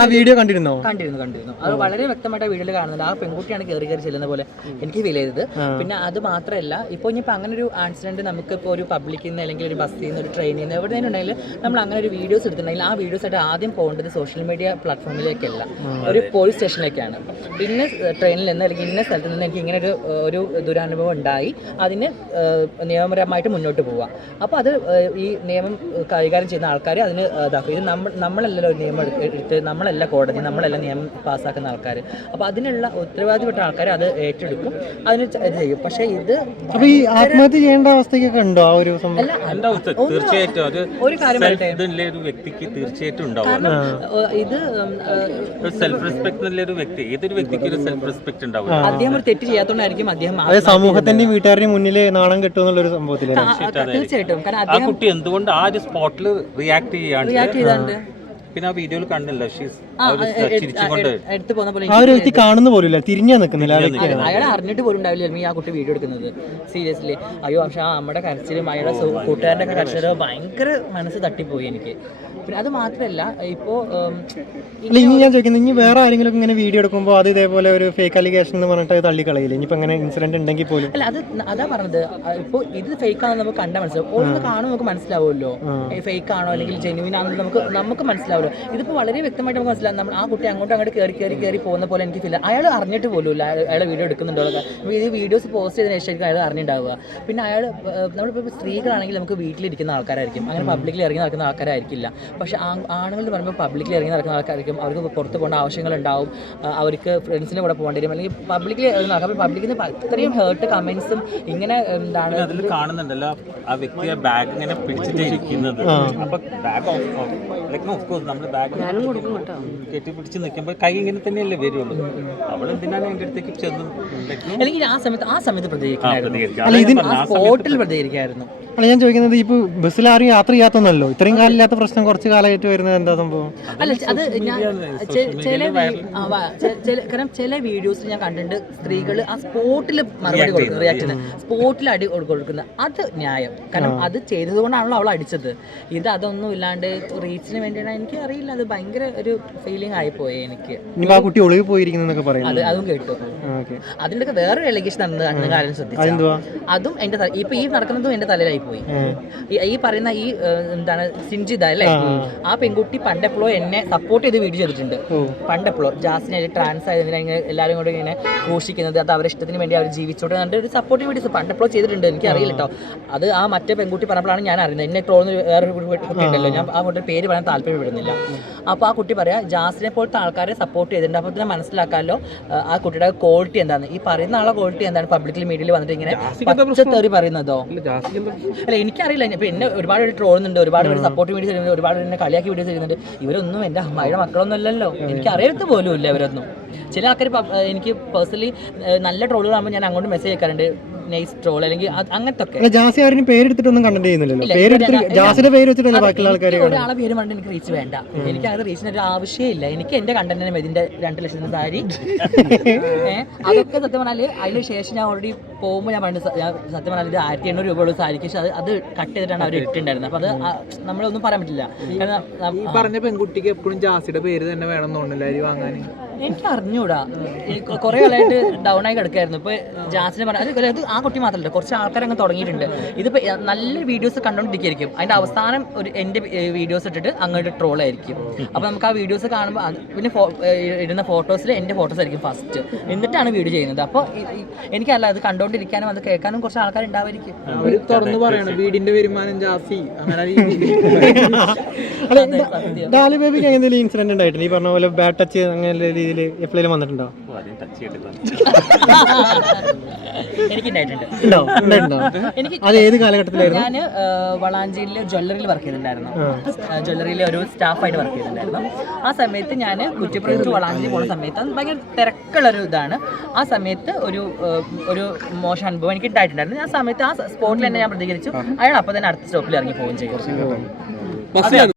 ആ വീഡിയോ കണ്ടിരുന്നു. അത് വളരെ വ്യക്തമായിട്ട് വീഡിയോയിൽ കാണുന്നുണ്ട്. ആ പെൺകുട്ടിയാണ് കയറി ചെല്ലുന്ന പോലെ എനിക്ക് ഫീൽ ചെയ്തത്. പിന്നെ അത് മാത്രമല്ല, ഇപ്പോൾ ഇനിയിപ്പോൾ അങ്ങനെ ഒരു ആക്സിഡന്റ് നമുക്കിപ്പോൾ ഒരു പബ്ലിക്കിൽ നിന്ന് അല്ലെങ്കിൽ ഒരു ബസ്സിൽ നിന്ന് ഒരു ട്രെയിനിൽ നിന്ന് എവിടെ നിന്ന് ഉണ്ടെങ്കിൽ നമ്മൾ അങ്ങനെ ഒരു വീഡിയോസ് എടുത്തിട്ടുണ്ടെങ്കിൽ ആ വീഡിയോസ് ആയിട്ട് ആദ്യം പോകേണ്ടത് സോഷ്യൽ മീഡിയ പ്ലാറ്റ്ഫോമിലേക്കല്ല, ഒരു പോലീസ് സ്റ്റേഷനിലേക്കാണ്. ഇന്ന ട്രെയിനിൽ നിന്ന് അല്ലെങ്കിൽ ഇന്ന സ്ഥലത്ത് നിന്ന് എനിക്ക് ഇങ്ങനെ ഒരു ദുരനുഭവം ഉണ്ടായി, അതിന് നിയമപരമായിട്ട് മുന്നോട്ട് പോവുക. അപ്പോൾ അത് ഈ നിയമം കൈകാര്യം ചെയ്യുന്ന ആൾക്കാർ അതിന് ഇതാക്കും. ഇത് നമ്മളല്ലല്ലോ നിയമം എടുത്ത്, നമ്മളല്ല കോടതി, നമ്മളല്ല നിയമം പാസ്സാക്കുന്ന ആൾക്കാർ. അപ്പോൾ അതിനുള്ള ഉത്തരവാദിത്തപ്പെട്ട ആൾക്കാർ അത് ഏറ്റെടുക്കും, അതിന് ചെയ്യും. പക്ഷേ ഇത് ഈ ആത്മഹത്യ ചെയ്യേണ്ട അവസ്ഥയൊക്കെ ഉണ്ടോ? ആ ഒരു തീർച്ചയായിട്ടും ഒരു കാര്യം ഒരു വ്യക്തിക്ക് തീർച്ചയായിട്ടും ഉണ്ടാവും. ഇത് സെൽഫ് റെസ്പെക്ട് ഒരു വ്യക്തി, ഏതൊരു വ്യക്തിക്ക് ഒരു സെൽഫ് റെസ്പെക്ട് ഉണ്ടാവും. അദ്ദേഹം ഒരു തെറ്റ് ചെയ്യാത്തോണ്ടായിരിക്കും അദ്ദേഹം സമൂഹത്തിന്റെ വീട്ടുകാരുടെ മുന്നിൽ നാണം കെട്ടുമെന്നുള്ളൊരു സംഭവത്തിൽ തീർച്ചയായിട്ടും. ആ കുട്ടി എന്തുകൊണ്ട് ആ ഒരു സ്പോട്ടിൽ റിയാക്ട് ചെയ്താണ്ട് പിന്നെ ആ വീഡിയോയിൽ കണ്ടില്ല, ആ ഒരു വ്യക്തി കാണുന്ന പോലും തിരിഞ്ഞാ നിൽക്കുന്നില്ല. അയാൾ അറിഞ്ഞിട്ട് പോലും ഉണ്ടാവില്ല ഈ ആ കുട്ടി വീഡിയോ എടുക്കുന്നത്. സീരിയസ്ലി അയ്യോ, പക്ഷെ ആ നമ്മുടെ കരച്ചിലും അയാളുടെ കൂട്ടുകാരൻ്റെ ഒക്കെ കരച്ചിലും ഭയങ്കര മനസ്സ് തട്ടിപ്പോയി എനിക്ക്. പിന്നെ അത് മാത്രമല്ല, ഇപ്പോൾ ഇനി ഞാൻ ചോദിക്കുന്നത്, ഇനി വേറെ ആരെങ്കിലും ഇങ്ങനെ വീഡിയോ എടുക്കുമ്പോൾ അത് ഇതേപോലെ ഒരു ഫേക്ക് അലിഗേഷൻ എന്ന് പറഞ്ഞിട്ട് തള്ളിക്കളയില്ല ഇനിയിപ്പോൾ അങ്ങനെ ഇൻസിഡന്റ് ഉണ്ടെങ്കിൽ പോലും? അല്ല, അതാ പറഞ്ഞത്. ഇപ്പോൾ ഇത് ഫേക്ക് ആണെന്ന് നമുക്ക് കണ്ടാൽ മനസ്സിലാവും. ഓരോന്ന് കാണുമ്പോൾ നമുക്ക് മനസ്സിലാവുമല്ലോ ഫേക്ക് ആണോ അല്ലെങ്കിൽ ജെന്യൂൻ ആണെന്ന് നമുക്ക് മനസ്സിലാവുമല്ലോ. ഇതിപ്പോൾ വളരെ വ്യക്തമായിട്ട് നമുക്ക് മനസ്സിലാവും. നമ്മൾ ആ കുട്ടി അങ്ങോട്ട് കയറി പോകുന്ന പോലെ എനിക്ക് ഫീൽ. അയാൾ അറിഞ്ഞിട്ട് പോലും ഇല്ല അയാളെ വീഡിയോ എടുക്കുന്നുണ്ടോ. ഇത് വീഡിയോസ് പോസ്റ്റ് ചെയ്തതിന് ശേഷം അയാൾ അറിഞ്ഞിട്ടുണ്ടാവുക. പിന്നെ നമ്മളിപ്പോൾ സ്ത്രീകളാണെങ്കിൽ നമുക്ക് വീട്ടിലിരിക്കുന്ന ആൾക്കാരായിരിക്കും, അങ്ങനെ പബ്ലിക്കിൽ ഇറങ്ങി നടക്കുന്ന ആൾക്കാരായിരിക്കില്ല. പക്ഷേ ആണുങ്ങൾ എന്ന് പറയുമ്പോൾ പബ്ലിക്കിൽ ഇറങ്ങി നടക്കുന്ന ആൾക്കാരായിരിക്കും. അവർക്ക് പുറത്ത് പോകേണ്ട ആവശ്യങ്ങളുണ്ടാവും, അവർക്ക് ഫ്രണ്ട്സിൻ്റെ കൂടെ പോകേണ്ടി വരും, അല്ലെങ്കിൽ പബ്ലിക്കിൽ നടക്കും. പബ്ലിക്കിൽ നിന്ന് ഇത്രയും ഹേർട്ട് കമൻസും ഇങ്ങനെ എന്താണ് അതിൽ കാണുന്നുണ്ടല്ലോ, ആ വ്യക്തിയെ ബാഗ് ഇങ്ങനെ പിടിച്ചിട്ടിരിക്കുന്നത്. അപ്പൊ ബാഗ് നമ്മുടെ ബാഗ് കെട്ടിപ്പിടിച്ച് നിൽക്കുമ്പോൾ കൈ ഇങ്ങനെ തന്നെയല്ലേ വരുള്ളൂ. അവൾ എന്തിനാണ് എൻ്റെ അടുത്തേക്ക് ചെന്ന് അല്ലെങ്കിൽ ആ സമയത്ത് പ്രതികരിക്കായിരുന്നു. അല്ല, ഞാൻ ചോദിക്കുന്നത്, ഇപ്പോൾ ബസ്സിൽ ആരും യാത്ര ചെയ്യാത്തല്ലോ, ഇത്രയും കാലമില്ലാത്ത പ്രശ്നം കുറച്ച് കാലമായിട്ട് വരുന്നത് എന്താ സംഭവം? അല്ല, അത് കാരണം ചില വീഡിയോസിൽ ഞാൻ കണ്ടിട്ടുണ്ട്, സ്ത്രീകൾ ആ സ്പോട്ടിൽ മറുപടി കൊടുക്കുന്നത്, റിയാക്ഷന് സ്പോട്ടിൽ അടി കൊടുക്കുന്നത്. അത് ന്യായം, കാരണം അത് ചെയ്തതുകൊണ്ടാണല്ലോ അവൾ അടിച്ചത്. ഇത് അതൊന്നും ഇല്ലാണ്ട് റീച്ചിന് വേണ്ടിയാണ്. എനിക്ക് അറിയില്ല, അത് ഭയങ്കര ഒരു ഫീലിംഗ് ആയിപ്പോയി എനിക്ക്. ആ കുട്ടി ഒളിവിൽ പോയിരിക്കുന്നൊക്കെ പറയുന്നത് അതും കേട്ടു. അതിൻ്റെ ഒക്കെ വേറൊരു എലിഗേഷൻ നടന്ന കാര്യം ശ്രദ്ധിച്ചു. അതും എന്റെ ഇപ്പൊ ഈ നടക്കുന്നതും എന്റെ തലയിലായി പോയി. ഈ പറയുന്ന ഈ എന്താണ് സിൻജിത അല്ലേ, ആ പെൺകുട്ടി പണ്ടെപ്പോഴോ എന്നെ സപ്പോർട്ട് ചെയ്ത് വീഡിയോ ചെയ്തിട്ടുണ്ട്. പണ്ടെപ്പോഴോ ജാസിനെ ട്രാൻസ് ആയതിനെ എല്ലാവരും കൂടെ ഇങ്ങനെ ഘോഷിക്കുന്നത്, അത് അവരുടെ ഇഷ്ടത്തിന് വേണ്ടി അവർ ജീവിച്ചോട്ടെ എന്നിട്ട് ഒരു സപ്പോർട്ടീവ് വീഡിയോസ് പണ്ടെപ്പോഴോ ചെയ്തിട്ടുണ്ട്. എനിക്ക് അറിയില്ല കേട്ടോ. അത് ആ മറ്റേ പെൺകുട്ടി പറഞ്ഞപ്പോഴാണ് ഞാൻ അറിയുന്നത്. എന്നെ ട്രോളുന്ന വേറൊരു കുട്ടി ഉണ്ടല്ലോ, ഞാൻ ആ കുട്ടിയുടെ പേര് പറയാൻ താല്പര്യപ്പെടുന്നില്ല. അപ്പോൾ ആ കുട്ടി പറയാം, ജാസിനെ പോലത്തെ ആൾക്കാരെ സപ്പോർട്ട് ചെയ്തിട്ടുണ്ട്. അപ്പോൾ ഇതിനെ മനസ്സിലാക്കാമല്ലോ ആ കുട്ടിയുടെ ക്വാളിറ്റി എന്താണ്, ഈ പറയുന്ന ആളെ ക്വാളിറ്റി എന്താണ് പബ്ലിക്കിൽ മീഡിയയിൽ വന്നിട്ട് ഇങ്ങനെ പച്ചത്തേറി പറയുന്നതോ. അല്ല, എനിക്കറിയില്ല. ഇപ്പം എന്നെ ഒരുപാട് പേര് ട്രോളുന്നുണ്ട്, ഒരുപാട് പേര് സപ്പോർട്ട് വീഡിയോസ് ചെയ്യുന്നുണ്ട്, ഒരുപാട് എന്നെ കളിയാക്കി വീഡിയോസ് ചെയ്യുന്നുണ്ട്. ഇവരൊന്നും എൻ്റെ അമ്മയുടെ മക്കളൊന്നും അല്ലല്ലോ, എനിക്ക് അറിയത്ത് പോലും ഇല്ല ഇവരൊന്നും. ചില ആൾക്കാർ എനിക്ക് പേഴ്സണലി നല്ല ട്രോളുകളാകുമ്പോൾ ഞാൻ അങ്ങോട്ട് മെസ്സേജ് അയക്കാറുണ്ട്, നൈസ് ട്രോൾ അല്ലെങ്കിൽ അങ്ങനത്തെ ഒക്കെ. ജാസി ആരും പേരെടുത്തിട്ടൊന്നും കണ്ടന്റ് ചെയ്യുന്നില്ലല്ലോ, ജാസിന്റെ പേര് വെച്ചിട്ടല്ല ബാക്കിയുള്ള ആൾക്കാർ. ഒരാളെ പേര് കണ്ട് എനിക്ക് റീച്ച് വേണ്ട, എനിക്ക് അങ്ങനെ റീച്ചിന് ഒരു ആവശ്യമില്ല. എനിക്ക് എന്റെ കണ്ടന്റിന് ഇതിന്റെ 2 ലക്ഷത്തിന് സാരി അതൊക്കെ സത്യം പറഞ്ഞാൽ അതിന് ശേഷം ഞാൻ ഓൾറെഡി പോകുമ്പോൾ ഞാൻ സത്യം പറഞ്ഞാൽ ഇത് 1800 രൂപയുള്ള സാരിക്ക്. പക്ഷെ അത് കട്ട് ചെയ്തിട്ടാണ് അവർ ഇട്ടുണ്ടായിരുന്നത്. അപ്പൊ അത് നമ്മളൊന്നും പറയാൻ പറ്റില്ല. കാരണം പറഞ്ഞ പെൺകുട്ടിക്ക് എപ്പോഴും ജാസിയുടെ പേര് തന്നെ വേണം തോന്നില്ല അരി വാങ്ങാൻ. എനിക്ക് അറിഞ്ഞൂടാ, കുറെ കാലമായിട്ട് ഡൗൺ ആയി കിടക്കായിരുന്നു. ഇപ്പൊ ജാസിനെ പറഞ്ഞ അത് ആ കുട്ടി മാത്രമല്ല, കുറച്ച് ആൾക്കാരങ്ങ് തുടങ്ങിയിട്ടുണ്ട്. ഇതിപ്പോ നല്ല വീഡിയോസ് കണ്ടോണ്ടിരിക്കും, അതിന്റെ അവസാനം ഒരു എന്റെ വീഡിയോസ് ഇട്ടിട്ട് അങ്ങോട്ട് ട്രോൾ ആയിരിക്കും. അപ്പൊ നമുക്ക് ആ വീഡിയോസ് കാണുമ്പോൾ പിന്നെ ഇടുന്ന ഫോട്ടോസിൽ എന്റെ ഫോട്ടോസ് ആയിരിക്കും ഫസ്റ്റ്, എന്നിട്ടാണ് വീഡിയോ ചെയ്യുന്നത്. അപ്പോൾ എനിക്കല്ല, അത് കണ്ടോണ്ടിരിക്കാനും അത് കേൾക്കാനും കുറച്ച് ആൾക്കാർ ഉണ്ടാവായിരിക്കും. അവര് തുറന്നു പറയണം വീടിന്റെ വരുമാനം ജാസി അങ്ങനെ. ഡാലിബേബിക്ക് എന്തെങ്കിലും ഇൻസിഡന്റ് ഉണ്ടായിട്ടുണ്ട് ഈ പറഞ്ഞ പോലെ ബാഡ് ടച്ച് അങ്ങനെ എപ്പോഴും വന്നിട്ടുണ്ടോ? അത് ഏത് കാലഘട്ടത്തിലായിരുന്നു? ഞാൻ വളാഞ്ചേരിയിലെ ജ്വല്ലറിയിൽ വർക്ക് ചെയ്തിട്ടുണ്ടായിരുന്നു. ജ്വല്ലറിയിലെ ഒരു സ്റ്റാഫായിട്ട് വർക്ക് ചെയ്തിട്ടുണ്ടായിരുന്നു. ആ സമയത്ത് ഞാൻ കുറ്റിപ്പുറം ടു വളാഞ്ചേരി പോകുന്ന സമയത്ത് അത് ഭയങ്കര തിരക്കുള്ളൊരു ഇതാണ്. ആ സമയത്ത് ഒരു മോശം അനുഭവം എനിക്ക് ഉണ്ടായിട്ടുണ്ടായിരുന്നു. ആ സമയത്ത് ആ സ്പോട്ടിൽ തന്നെ ഞാൻ പ്രതികരിച്ചു. അയാൾ അപ്പോൾ തന്നെ അടുത്ത സ്റ്റോപ്പിൽ ഇറങ്ങി പോവുകയും ചെയ്യും.